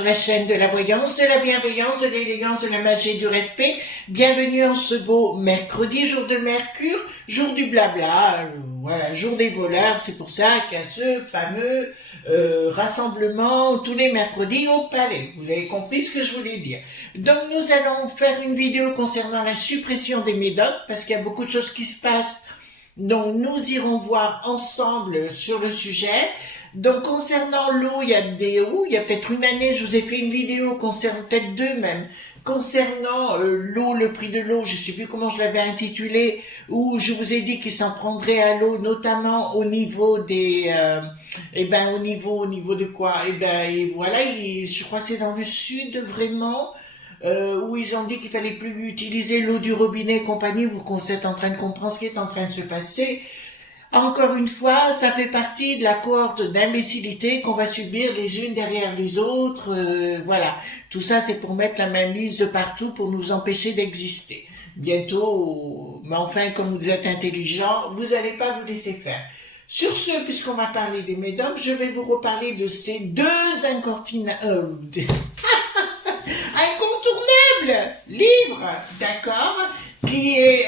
sur la chaîne de la voyance, de la bienveillance, de l'élégance, de la magie et du respect. Bienvenue en ce beau mercredi, jour de Mercure, jour du blabla, voilà, jour des voleurs. C'est pour ça qu'il y a ce fameux rassemblement tous les mercredis au palais. Vous avez compris ce que je voulais dire. Donc nous allons faire une vidéo concernant la suppression des médocs, parce qu'il y a beaucoup de choses qui se passent. Donc nous irons voir ensemble sur le sujet. Donc concernant l'eau, il y a peut-être une année, je vous ai fait une vidéo concernant, peut-être deux même, concernant l'eau, le prix de l'eau, je sais plus comment je l'avais intitulé, où je vous ai dit qu'il s'en prendrait à l'eau, notamment au niveau des, au niveau de quoi? Et voilà, je crois que c'est dans le sud vraiment. Où ils ont dit qu'il fallait plus utiliser l'eau du robinet et compagnie, vous êtes en train de comprendre ce qui est en train de se passer. Encore une fois, ça fait partie de la cohorte d'imbécilité qu'on va subir les unes derrière les autres. Voilà, tout ça c'est pour mettre la mainmise de partout pour nous empêcher d'exister. Bientôt, mais enfin, comme vous êtes intelligents, vous n'allez pas vous laisser faire. Sur ce, puisqu'on va parler des médocs, je vais vous reparler de ces deux incontournables livres, d'accord, qui est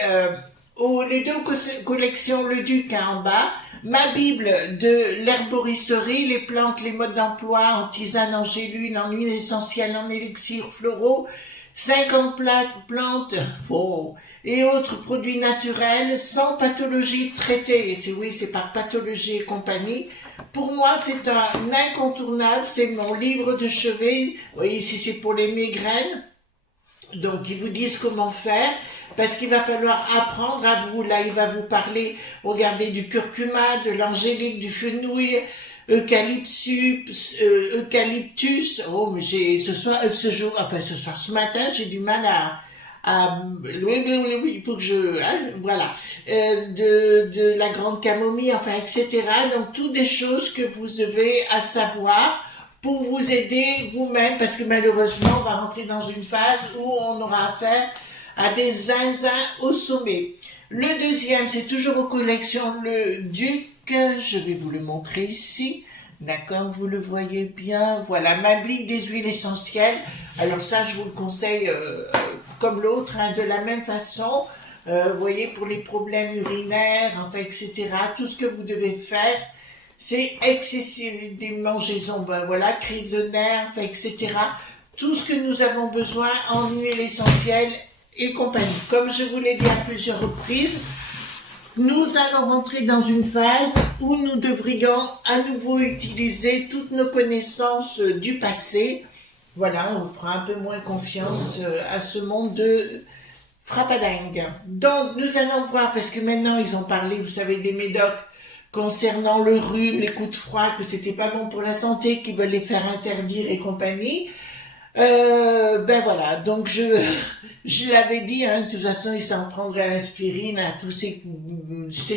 les deux collections Le Duc en bas, ma Bible de l'herboristerie, les plantes, les modes d'emploi, en tisane, en gélules, en huile essentielle, en élixirs floraux, 50 plantes et autres produits naturels sans pathologie traitée. C'est par pathologie et compagnie. Pour moi, c'est un incontournable, c'est mon livre de chevet. Vous voyez, ici, c'est pour les migraines. Donc, ils vous disent comment faire, parce qu'il va falloir apprendre à vous. Là, il va vous parler, regardez, du curcuma, de l'angélique, du fenouil, eucalyptus. Oh, mais ce matin, j'ai du mal oui, il faut que voilà. De la grande camomille, enfin, etc. Donc, toutes des choses que vous devez à savoir pour vous aider vous-même, parce que malheureusement, on va rentrer dans une phase où on aura affaire à des zinzins au sommet. Le deuxième, c'est toujours aux collections Le Duc, je vais vous le montrer ici, d'accord, vous le voyez bien, voilà, ma Bible des huiles essentielles. Alors ça, je vous le conseille comme l'autre, de la même façon, vous voyez, pour les problèmes urinaires, enfin, etc., tout ce que vous devez faire, c'est excessif, des mangeaisons, voilà, crise de nerfs, etc. Tout ce que nous avons besoin en huile essentielle et compagnie. Comme je vous l'ai dit à plusieurs reprises, nous allons rentrer dans une phase où nous devrions à nouveau utiliser toutes nos connaissances du passé. Voilà, on fera un peu moins confiance à ce monde de frappadingue. Donc, nous allons voir, parce que maintenant, ils ont parlé, vous savez, des médocs, concernant le rhume, les coups de froid, que c'était pas bon pour la santé, qu'ils veulent les faire interdire et compagnie. Voilà, donc je l'avais dit, de toute façon, ils s'en prendraient à l'aspirine, à tous ces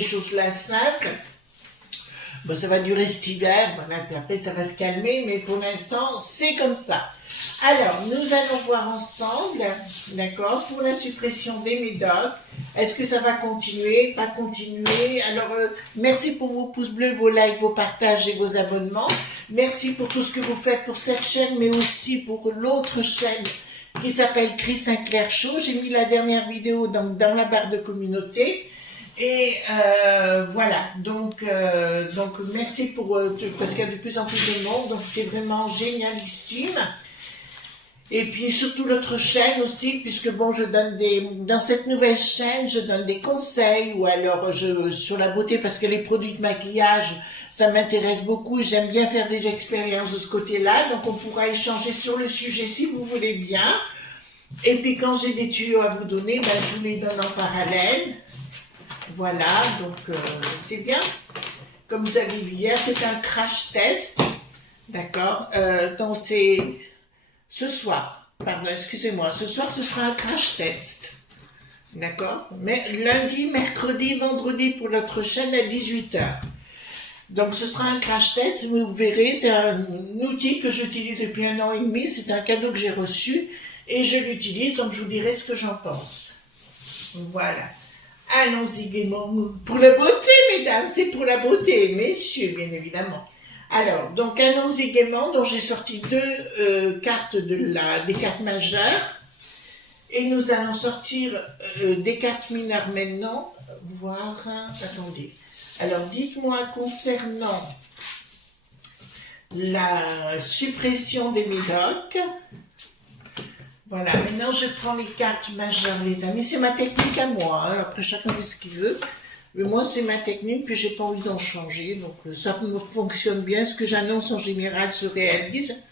choses-là simples. Bon, ça va durer cet hiver, voilà, puis après ça va se calmer, mais pour l'instant, c'est comme ça. Alors, nous allons voir ensemble, d'accord, pour la suppression des médocs. Est-ce que ça va continuer, pas continuer? Alors, merci pour vos pouces bleus, vos likes, vos partages et vos abonnements. Merci pour tout ce que vous faites pour cette chaîne, mais aussi pour l'autre chaîne qui s'appelle Chris Sinclair Show. J'ai mis la dernière vidéo dans la barre de communauté. Et voilà, donc merci parce qu'il y a de plus en plus de monde, donc c'est vraiment génialissime. Et puis surtout l'autre chaîne aussi, puisque bon, je donne dans cette nouvelle chaîne, je donne des conseils, ou alors sur la beauté, parce que les produits de maquillage, ça m'intéresse beaucoup, j'aime bien faire des expériences de ce côté-là, donc on pourra échanger sur le sujet si vous voulez bien. Et puis quand j'ai des tuyaux à vous donner, je vous les donne en parallèle. Voilà, donc c'est bien. Comme vous avez vu hier, c'est un crash test, d'accord, donc c'est ce soir, pardon, excusez-moi, ce soir ce sera un crash test, d'accord, mais lundi, mercredi, vendredi pour notre chaîne à 18h. Donc ce sera un crash test, vous verrez, c'est un outil que j'utilise depuis 1 an et demi, c'est un cadeau que j'ai reçu et je l'utilise, donc je vous dirai ce que j'en pense. Voilà. Allons-y gaiement. Pour la beauté, mesdames, c'est pour la beauté, messieurs, bien évidemment. Alors, donc allons-y gaiement. Donc j'ai sorti deux cartes des cartes majeures. Et nous allons sortir des cartes mineures maintenant. Voir. Attendez. Alors dites-moi concernant la suppression des médocs. Voilà, maintenant je prends les cartes majeures, les amis. C'est ma technique à moi, hein. Après chacun fait ce qu'il veut. Mais moi, c'est ma technique, puis j'ai pas envie d'en changer. Donc ça me fonctionne bien. Ce que j'annonce en général se réalise.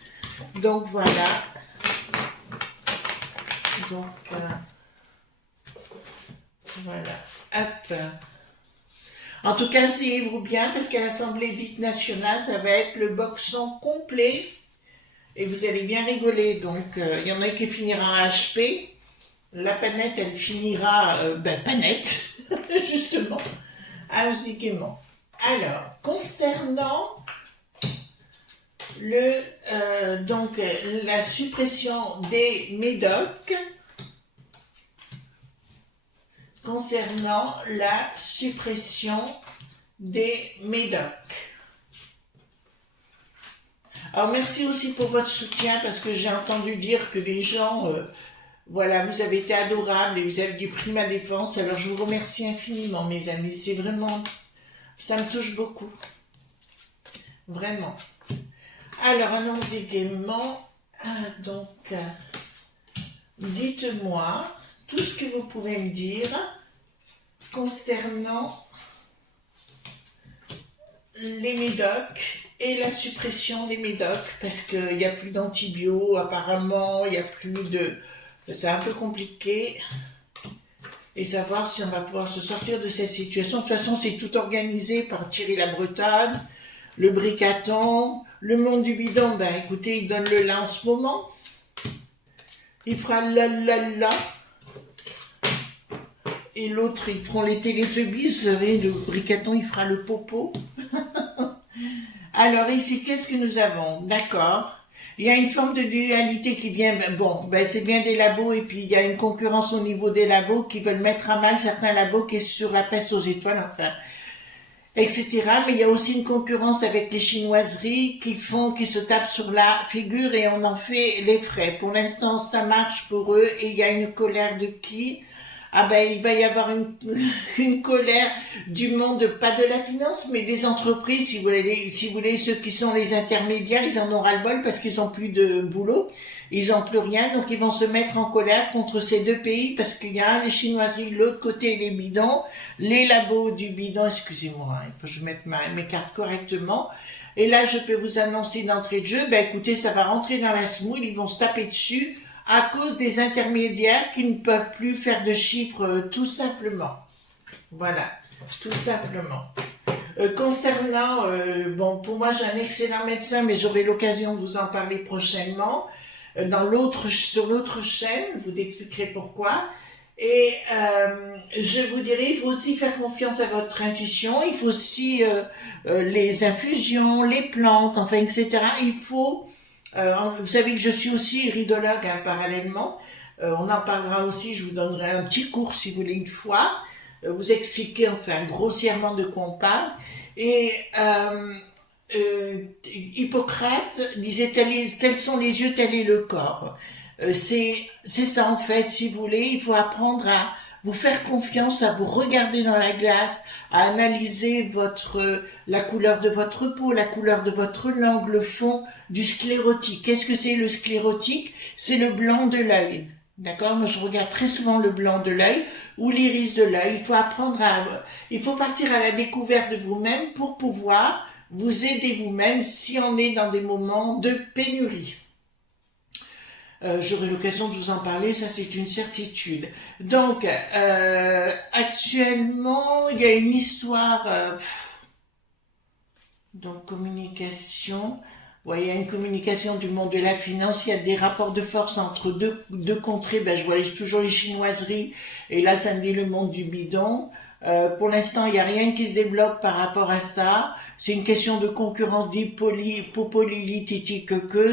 Donc voilà. Donc voilà. Hop. En tout cas, asseyez-vous bien, parce qu'à l'Assemblée dite nationale, ça va être le boxon complet. Et vous allez bien rigoler. Donc, il y en a qui finira en HP. La panette, elle finira, panette, justement, allons-y gaiement. Alors, concernant la suppression des médocs, Alors, merci aussi pour votre soutien, parce que j'ai entendu dire que les gens, voilà, vous avez été adorables et vous avez pris ma défense. Alors, je vous remercie infiniment, mes amis. C'est vraiment, ça me touche beaucoup. Vraiment. Alors, allons-y gaiement. Donc, dites-moi tout ce que vous pouvez me dire concernant les médocs et la suppression des médocs, parce qu'il n'y a plus d'antibio apparemment, il n'y a plus de... C'est un peu compliqué, et savoir si on va pouvoir se sortir de cette situation. De toute façon, c'est tout organisé par Thierry Labretonne, le Bricaton, le monde du bidon. Ben écoutez, il donne le là en ce moment. Il fera la la la. Et l'autre, ils feront les Télétubbies, vous savez, le Bricaton, il fera le popo. Alors ici, qu'est-ce que nous avons? D'accord. Il y a une forme de dualité qui vient, c'est bien des labos, et puis il y a une concurrence au niveau des labos qui veulent mettre à mal certains labos qui sont sur la peste aux étoiles, enfin, etc. Mais il y a aussi une concurrence avec les chinoiseries qui se tapent sur la figure et on en fait les frais. Pour l'instant, ça marche pour eux et il y a une colère de qui? Ah ben, il va y avoir une colère du monde, pas de la finance, mais des entreprises, si vous voulez, ceux qui sont les intermédiaires, ils en ont ras-le-bol parce qu'ils n'ont plus de boulot, ils n'ont plus rien, donc ils vont se mettre en colère contre ces deux pays parce qu'il y a les chinoiseries de l'autre côté, les bidons, les labos du bidon, excusez-moi, il faut que je mette mes cartes correctement. Et là, je peux vous annoncer d'entrée de jeu, écoutez, ça va rentrer dans la semoule, ils vont se taper dessus, à cause des intermédiaires qui ne peuvent plus faire de chiffres tout simplement. Voilà, tout simplement. Concernant, pour moi j'ai un excellent médecin, mais j'aurai l'occasion de vous en parler prochainement. Sur l'autre chaîne, je vous expliquerai pourquoi. Et je vous dirai, il faut aussi faire confiance à votre intuition, il faut aussi les infusions, les plantes, enfin, etc. Il faut... vous savez que je suis aussi iridologue parallèlement. On en parlera aussi, je vous donnerai un petit cours si vous voulez une fois. Vous expliquer enfin grossièrement de quoi on parle. Et Hippocrate disait tels sont les yeux, tel est le corps. C'est ça en fait, si vous voulez, il faut apprendre à vous faire confiance, à vous regarder dans la glace, à analyser la couleur de votre peau, la couleur de votre langue, le fond du sclérotique. Qu'est-ce que c'est le sclérotique? C'est le blanc de l'œil. D'accord? Moi, je regarde très souvent le blanc de l'œil ou l'iris de l'œil. Il faut partir à la découverte de vous-même pour pouvoir vous aider vous-même si on est dans des moments de pénurie. J'aurai l'occasion de vous en parler, ça c'est une certitude. Donc, actuellement, il y a une histoire, donc communication, il y a une communication du monde de la finance, il y a des rapports de force entre deux contrées, je vois toujours les chinoiseries, et là ça me dit le monde du bidon. Pour l'instant, il n'y a rien qui se débloque par rapport à ça. C'est une question de concurrence que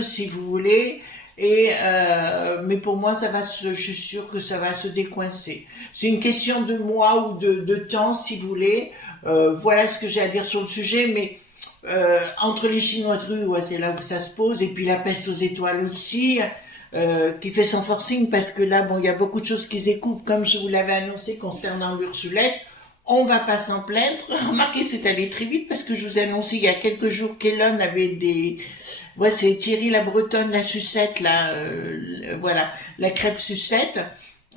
si vous voulez. Mais pour moi, je suis sûre que ça va se décoincer. C'est une question de mois ou de temps, si vous voulez. Voilà ce que j'ai à dire sur le sujet, mais Entre les chinoiseries, ouais, c'est là où ça se pose, et puis la peste aux étoiles aussi, qui fait son forcing, parce que là, bon, il y a beaucoup de choses qui se découvrent, comme je vous l'avais annoncé concernant l'Ursulette. On va pas s'en plaindre. Remarquez, c'est allé très vite, parce que je vous ai annoncé il y a quelques jours qu'Elon avait des... Ouais, c'est Thierry la Bretonne, la sucette, là, voilà, la crêpe sucette.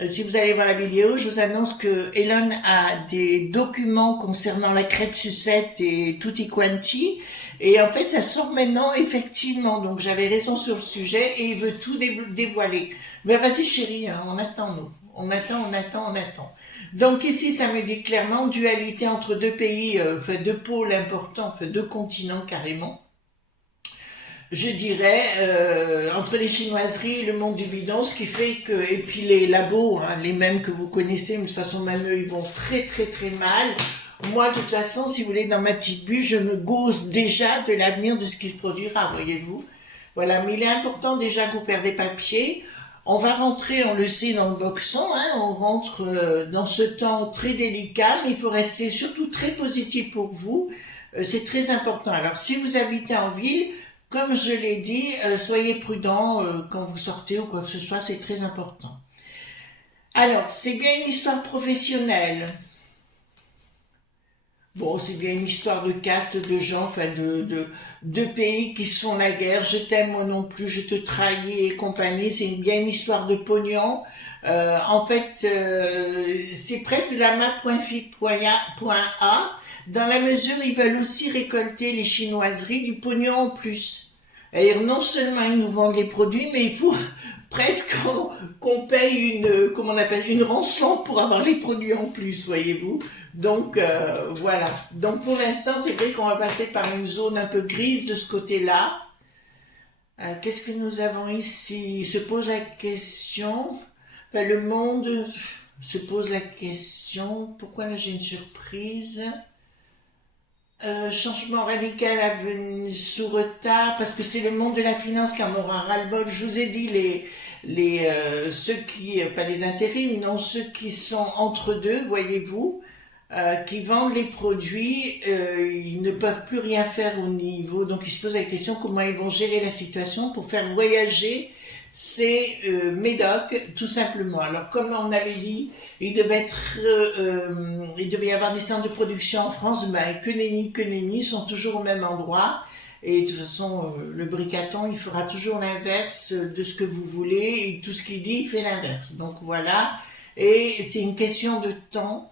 Si vous allez voir la vidéo, je vous annonce que Elon a des documents concernant la crêpe sucette et tutti quanti. Et en fait, ça sort maintenant, effectivement. Donc, j'avais raison sur le sujet et il veut tout dévoiler. Mais vas-y, chérie, hein, on attend, nous. On attend, on attend, on attend. Donc, ici, ça me dit clairement dualité entre deux pays, enfin, deux pôles importants, enfin, deux continents carrément. Je dirais, entre les chinoiseries et le monde du bidon, ce qui fait que, et puis les labos, hein, les mêmes que vous connaissez, mais de toute façon, même eux, ils vont très très très mal. Moi, de toute façon, si vous voulez, dans ma petite bulle, je me gausse déjà de l'avenir de ce qui se produira, voyez-vous. Voilà, mais il est important déjà que vous perdez papier. On va rentrer, on le sait, dans le boxon, hein, on rentre dans ce temps très délicat, mais il faut rester surtout très positif pour vous. C'est très important. Alors, si vous habitez en ville, comme je l'ai dit, soyez prudents quand vous sortez ou quoi que ce soit, c'est très important. Alors, c'est bien une histoire professionnelle. Bon, c'est bien une histoire de caste, de gens, enfin de pays qui se font la guerre. Je t'aime moi non plus, je te trahis et compagnie. C'est bien une histoire de pognon. En fait, c'est presque la map.fi.a dans la mesure où ils veulent aussi récolter les chinoiseries du pognon en plus. C'est-à-dire non seulement ils nous vendent les produits, mais il faut presque qu'on paye une, comment on appelle, une rançon pour avoir les produits en plus, voyez-vous. Donc voilà. Donc pour l'instant, c'est vrai qu'on va passer par une zone un peu grise de ce côté-là. Qu'est-ce que nous avons ici? Il se pose la question. Enfin, le monde se pose la question. Pourquoi là j'ai une surprise? Changement radical à venir sous retard parce que c'est le monde de la finance qui en aura ras-le-bol. Je vous ai dit ceux qui, pas les intérims, non, ceux qui sont entre deux, voyez-vous, qui vendent les produits, ils ne peuvent plus rien faire au niveau, donc ils se posent la question comment ils vont gérer la situation pour faire voyager ces médocs, tout simplement. Alors comme on avait dit, il devait y avoir des centres de production en France, ben, que nenni, sont toujours au même endroit. Et de toute façon, le bricaton, il fera toujours l'inverse de ce que vous voulez, et tout ce qu'il dit, il fait l'inverse. Donc voilà, et c'est une question de temps.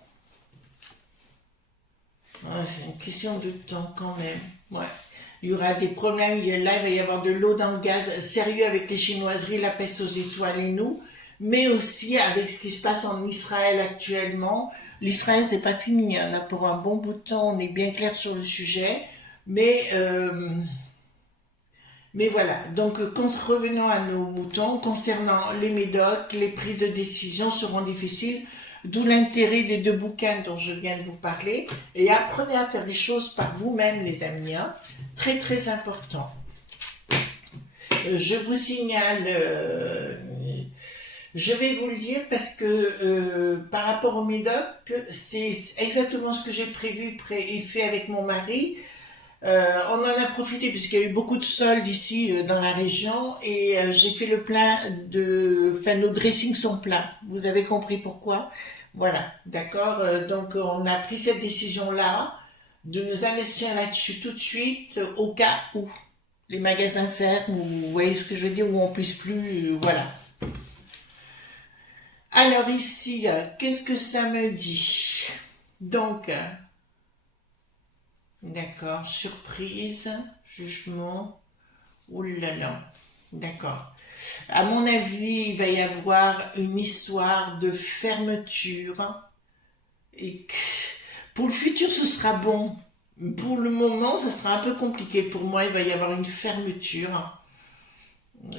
Ouais, c'est une question de temps quand même. Ouais. Il y aura des problèmes, là il va y avoir de l'eau dans le gaz, sérieux avec les chinoiseries, la peste aux étoiles et nous, mais aussi avec ce qui se passe en Israël actuellement. L'Israël, c'est pas fini, hein. Là pour un bon bout de temps, on est bien clair sur le sujet, mais voilà, donc revenons à nos moutons, concernant les médocs, les prises de décision seront difficiles, d'où l'intérêt des deux bouquins dont je viens de vous parler, et apprenez à faire les choses par vous-même les amis, hein. Très très important. Je vous signale, je vais vous le dire parce que par rapport au médoc, c'est exactement ce que j'ai prévu et fait avec mon mari. On en a profité puisqu'il y a eu beaucoup de soldes ici dans la région et j'ai fait le plein enfin nos dressings sont pleins. Vous avez compris pourquoi? Voilà, d'accord. Donc on a pris cette décision-là de nous investir là-dessus tout de suite au cas où les magasins ferment ou vous voyez ce que je veux dire, où on puisse plus, voilà. Alors ici, qu'est-ce que ça me dit? Donc, d'accord, surprise, jugement, oulala, d'accord. À mon avis, il va y avoir une histoire de fermeture et pour le futur, ce sera bon. Pour le moment, ça sera un peu compliqué. Pour moi, il va y avoir une fermeture.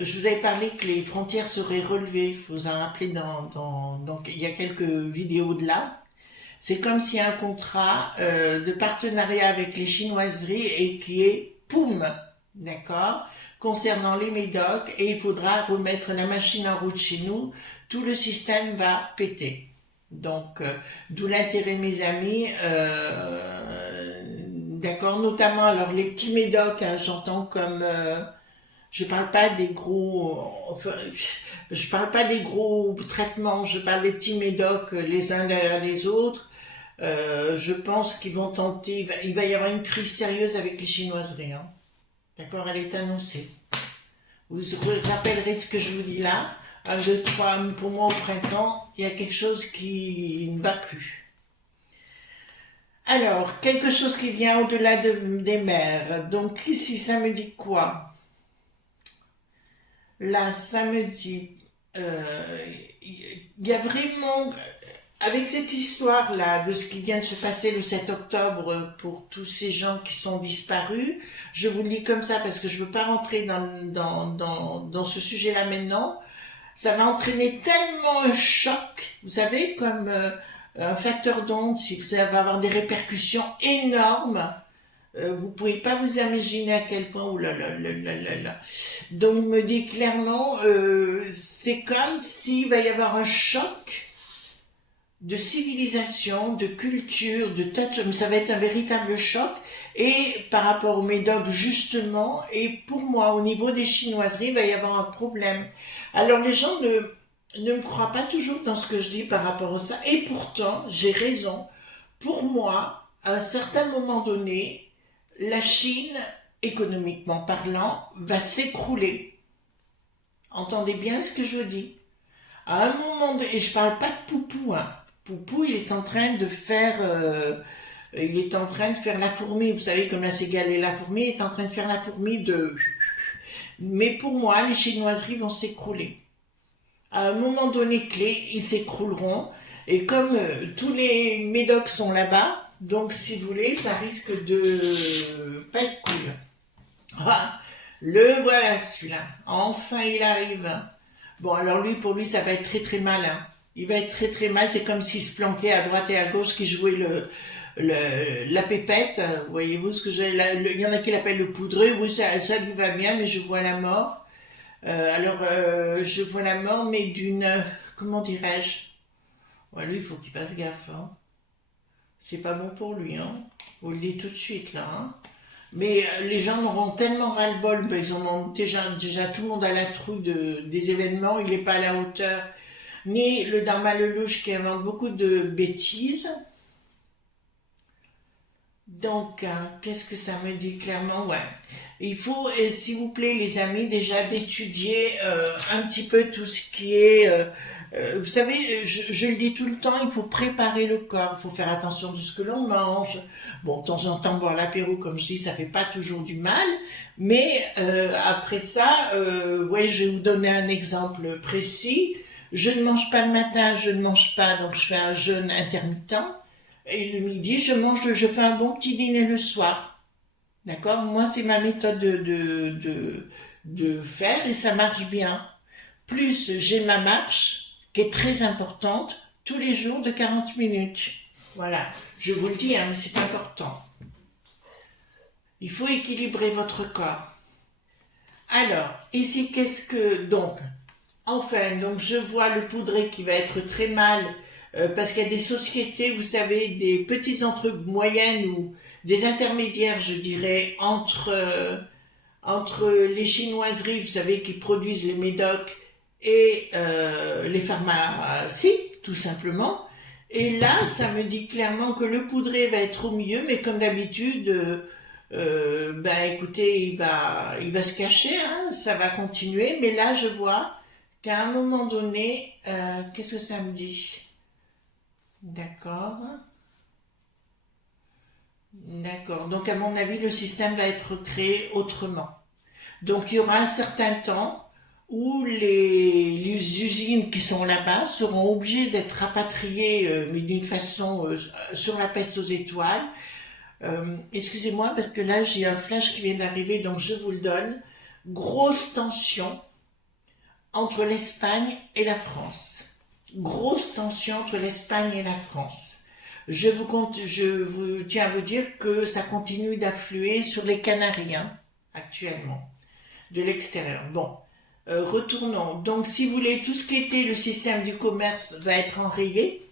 Je vous avais parlé que les frontières seraient relevées. Il faut vous en rappeler donc il y a quelques vidéos de là. C'est comme s'il y a un contrat de partenariat avec les chinoiseries et qui est poum, d'accord, concernant les médocs et il faudra remettre la machine en route chez nous. Tout le système va péter. Donc, d'où l'intérêt, mes amis, d'accord, notamment, alors les petits médocs, hein, j'entends comme, je parle pas des gros, enfin, je parle pas des gros traitements, je parle des petits médocs les uns derrière les autres. Je pense qu'ils vont tenter, il va y avoir une crise sérieuse avec les chinoiseries, hein. D'accord, elle est annoncée. Vous vous rappellerez ce que je vous dis là. 1, 2, 3, pour moi au printemps, il y a quelque chose qui ne va plus. Alors, quelque chose qui vient au-delà des mers. Donc ici, ça me dit quoi? Là, ça me dit, il y a vraiment, avec cette histoire-là, de ce qui vient de se passer le 7 octobre pour tous ces gens qui sont disparus, je vous le lis comme ça parce que je ne veux pas rentrer dans ce sujet-là maintenant. Ça va entraîner tellement un choc, vous savez, comme un facteur d'onde, si vous allez avoir des répercussions énormes. Vous pouvez pas vous imaginer à quel point, oh là là là là là là. Donc, me dit clairement, c'est comme s'il va y avoir un choc de civilisation, de culture, de tas de choses. Mais ça va être un véritable choc. Et par rapport aux médocs, justement, et pour moi, au niveau des chinoiseries, il va y avoir un problème. Alors, les gens ne me croient pas toujours dans ce que je dis par rapport à ça. Et pourtant, j'ai raison. Pour moi, à un certain moment donné, la Chine, économiquement parlant, va s'écrouler. Entendez bien ce que je dis. À un moment donné, et je parle pas de Poupou, hein. Poupou, il est en train de faire, la fourmi. Vous savez, comme la cigale et la fourmi, il est en train de faire la fourmi de. Mais pour moi, les chinoiseries vont s'écrouler. À un moment donné clé, ils s'écrouleront. Et comme tous les médocs sont là-bas, donc si vous voulez, ça risque de pas être cool. Ah, le voilà celui-là. Enfin, il arrive. Bon, alors lui, pour lui, ça va être très très mal, hein. Il va être très très mal. C'est comme s'il se planquait à droite et à gauche, qui jouait la pépette. Voyez-vous ce que j'ai là? Il y en a qui l'appellent le poudreux. Oui, ça lui va bien, mais je vois la mort. Je vois la mort, mais d'une, comment dirais-je? Ouais, lui, il faut qu'il fasse gaffe, hein. C'est pas bon pour lui, hein. On le dit tout de suite, là, hein. Mais les gens en auront tellement ras-le-bol, ben, ils en ont déjà tout le monde a la trouille des événements, il n'est pas à la hauteur. Ni le Dharma Lelouch qui invente beaucoup de bêtises. Donc, hein, qu'est-ce que ça me dit clairement? Ouais. Il faut, s'il vous plaît, les amis, déjà d'étudier un petit peu tout ce qui est. Vous savez, je le dis tout le temps, il faut préparer le corps, il faut faire attention de ce que l'on mange. Bon, de temps en temps, boire l'apéro, comme je dis, ça fait pas toujours du mal. Mais après ça, ouais, je vais vous donner un exemple précis. Je ne mange pas le matin, je ne mange pas, donc je fais un jeûne intermittent. Et le midi, je fais un bon petit dîner le soir. D'accord? Moi, c'est ma méthode de faire et ça marche bien. Plus, j'ai ma marche, qui est très importante, tous les jours de 40 minutes. Voilà. Je vous le dis, hein, mais c'est important. Il faut équilibrer votre corps. Alors, ici, qu'est-ce que... Donc, enfin, donc je vois le poudré qui va être très mal, parce qu'il y a des sociétés, vous savez, des petites entreprises moyennes ou des intermédiaires, je dirais, entre les chinoiseries, vous savez, qui produisent les médocs et les pharmacies, tout simplement. Et là, ça me dit clairement que le poudré va être au milieu, mais comme d'habitude, ben écoutez, il va se cacher, hein, ça va continuer. Mais là, je vois qu'à un moment donné, qu'est-ce que ça me dit? D'accord. D'accord. Donc, à mon avis, le système va être créé autrement. Donc, il y aura un certain temps où les usines qui sont là-bas seront obligées d'être rapatriées, mais d'une façon sur la piste aux étoiles. Excusez-moi, parce que là, j'ai un flash qui vient d'arriver, donc je vous le donne. Grosse tension entre l'Espagne et la France. Grosse tension entre l'Espagne et la France. Je vous tiens à vous dire que ça continue d'affluer sur les Canaries, hein, actuellement, de l'extérieur. Bon, retournons. Donc, si vous voulez, tout ce qui était le système du commerce va être enrayé,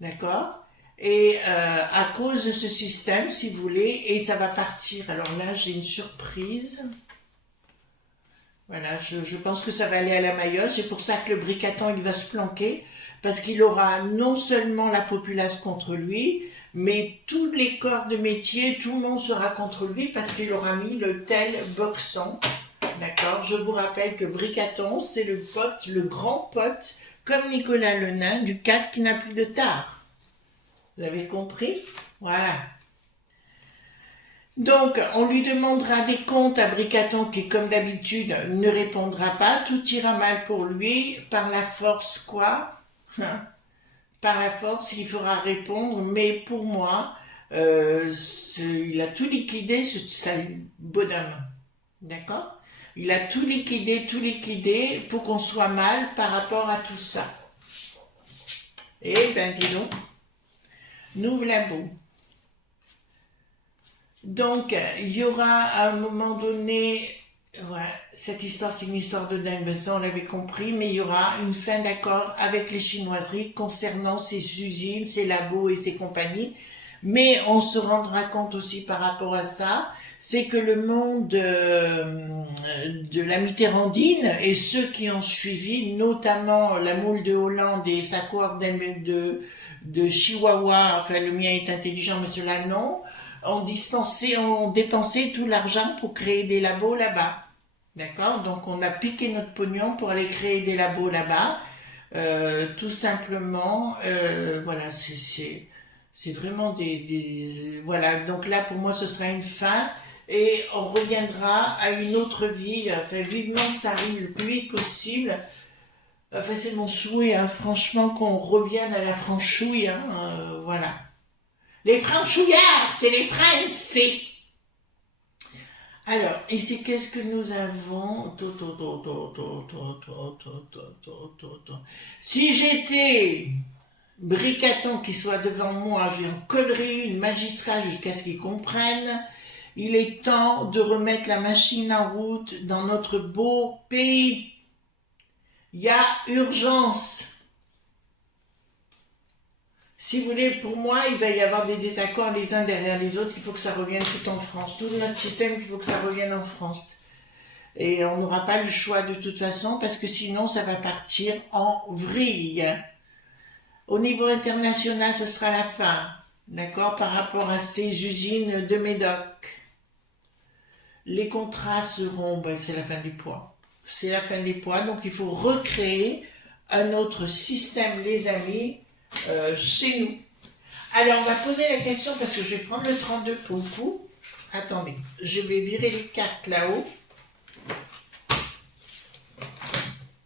d'accord? Et à cause de ce système, si vous voulez, et ça va partir. Alors là, j'ai une surprise. Voilà, je pense que ça va aller à la Mayotte. C'est pour ça que le bricaton, il va se planquer. Parce qu'il aura non seulement la populace contre lui, mais tous les corps de métier, tout le monde sera contre lui parce qu'il aura mis le tel boxon. D'accord? Je vous rappelle que Bricaton, c'est le pote, le grand pote, comme Nicolas le nain, du 4 qui n'a plus de tard. Vous avez compris? Voilà. Donc, on lui demandera des comptes à Bricaton qui, comme d'habitude, ne répondra pas. Tout ira mal pour lui. Par la force, quoi? Par la force, il fera répondre. Mais pour moi, il a tout liquidé, ce bonhomme. D'accord? Il a tout liquidé pour qu'on soit mal par rapport à tout ça. Eh ben, dis donc, nous voilà beau. Donc, il y aura à un moment donné, ouais, cette histoire, c'est une histoire de dingue, ça on l'avait compris, mais il y aura une fin d'accord avec les chinoiseries concernant ces usines, ces labos et ces compagnies. Mais on se rendra compte aussi par rapport à ça, c'est que le monde de la Mitterrandine et ceux qui ont suivi, notamment la moule de Hollande et sa cohorte de Chihuahua, enfin le mien est intelligent mais cela non, ont dépensé tout l'argent pour créer des labos là-bas. D'accord? Donc on a piqué notre pognon pour aller créer des labos là-bas. Tout simplement, voilà, c'est vraiment voilà, donc là pour moi ce sera une fin et on reviendra à une autre vie, enfin vivement que ça arrive le plus vite possible. Enfin c'est mon souhait, hein, franchement qu'on revienne à la franchouille, hein, voilà. Les franchouillards, c'est les Français. Alors, ici, qu'est-ce que nous avons? Si j'étais Bricaton qui soit devant moi, je lui en collerai une magistrat jusqu'à ce qu'il comprenne. Il est temps de remettre la machine en route dans notre beau pays. Il y a urgence. Si vous voulez, pour moi, il va y avoir des désaccords les uns derrière les autres. Il faut que ça revienne tout en France. Tout notre système, il faut que ça revienne en France. Et on n'aura pas le choix de toute façon parce que sinon, ça va partir en vrille. Au niveau international, ce sera la fin. D'accord? Par rapport à ces usines de Médoc. Les contrats seront, c'est la fin des poids. C'est la fin des poids. Donc, il faut recréer un autre système, les amis, chez nous. Alors, on va poser la question parce que je vais prendre le 32 pour le coup. Attendez, je vais virer les cartes là-haut.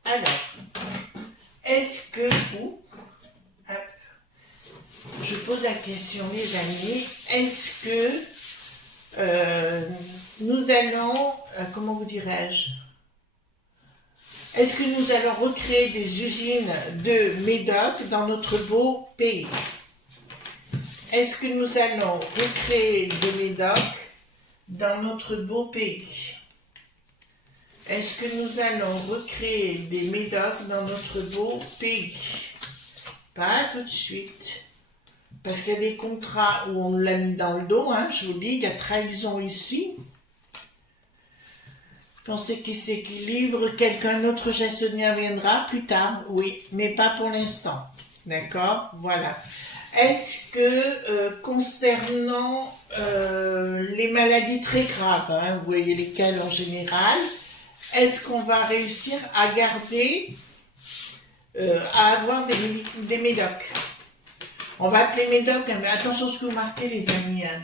Alors, est-ce que vous... Je pose la question, les amis. Est-ce que nous allons... comment vous dirais-je? Est-ce que nous allons recréer des usines de Médoc dans notre beau pays? Est-ce que nous allons recréer de Médoc dans notre beau pays? Est-ce que nous allons recréer des Médocs dans notre beau pays? Pas tout de suite. Parce qu'il y a des contrats où on l'a mis dans le dos, hein, je vous dis, il y a trahison ici. Pensez qu'il s'équilibre, quelqu'un d'autre gestionnaire viendra plus tard, oui, mais pas pour l'instant. D'accord? Voilà. Est-ce que concernant les maladies très graves, hein, vous voyez lesquelles en général, est-ce qu'on va réussir à garder, à avoir des médocs? On va appeler médocs, hein, mais attention à ce que vous marquez les amis hein,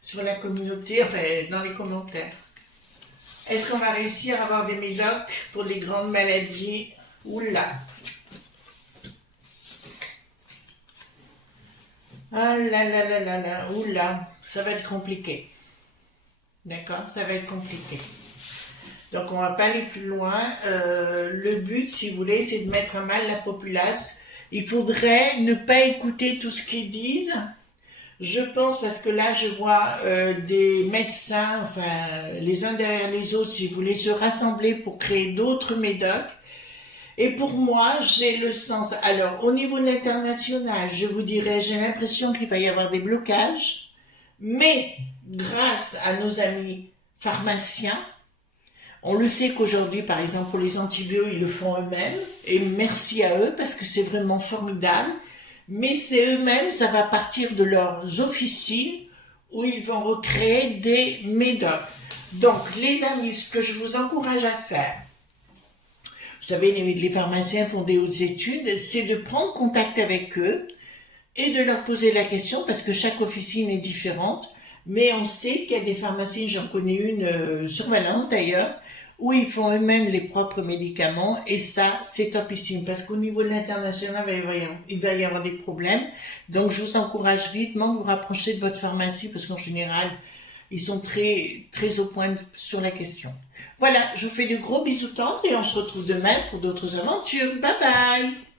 sur la communauté, enfin dans les commentaires. Est-ce qu'on va réussir à avoir des médocs pour les grandes maladies? Oula! Ah là là là là là, oula, ça va être compliqué. D'accord? Ça va être compliqué. Donc on va pas aller plus loin. Le but, si vous voulez, c'est de mettre à mal la populace. Il faudrait ne pas écouter tout ce qu'ils disent. Je pense, parce que là, je vois des médecins, enfin, les uns derrière les autres, si vous voulez, se rassembler pour créer d'autres médocs. Et pour moi, j'ai le sens. Alors, au niveau de l'international, je vous dirais, j'ai l'impression qu'il va y avoir des blocages, mais grâce à nos amis pharmaciens, on le sait qu'aujourd'hui, par exemple, pour les antibiotiques, ils le font eux-mêmes, et merci à eux parce que c'est vraiment formidable. Mais c'est eux-mêmes, ça va partir de leurs officines où ils vont recréer des médocs. Donc, les amis, ce que je vous encourage à faire, vous savez, les pharmaciens font des hautes études, c'est de prendre contact avec eux et de leur poser la question parce que chaque officine est différente. Mais on sait qu'il y a des pharmacies, j'en connais une sur Valence d'ailleurs, où ils font eux-mêmes les propres médicaments et ça, c'est topissime parce qu'au niveau de l'international, il va y avoir des problèmes. Donc, je vous encourage vivement de vous rapprocher de votre pharmacie parce qu'en général, ils sont très, très au point sur la question. Voilà, je vous fais de gros bisous tendres et on se retrouve demain pour d'autres aventures. Bye bye!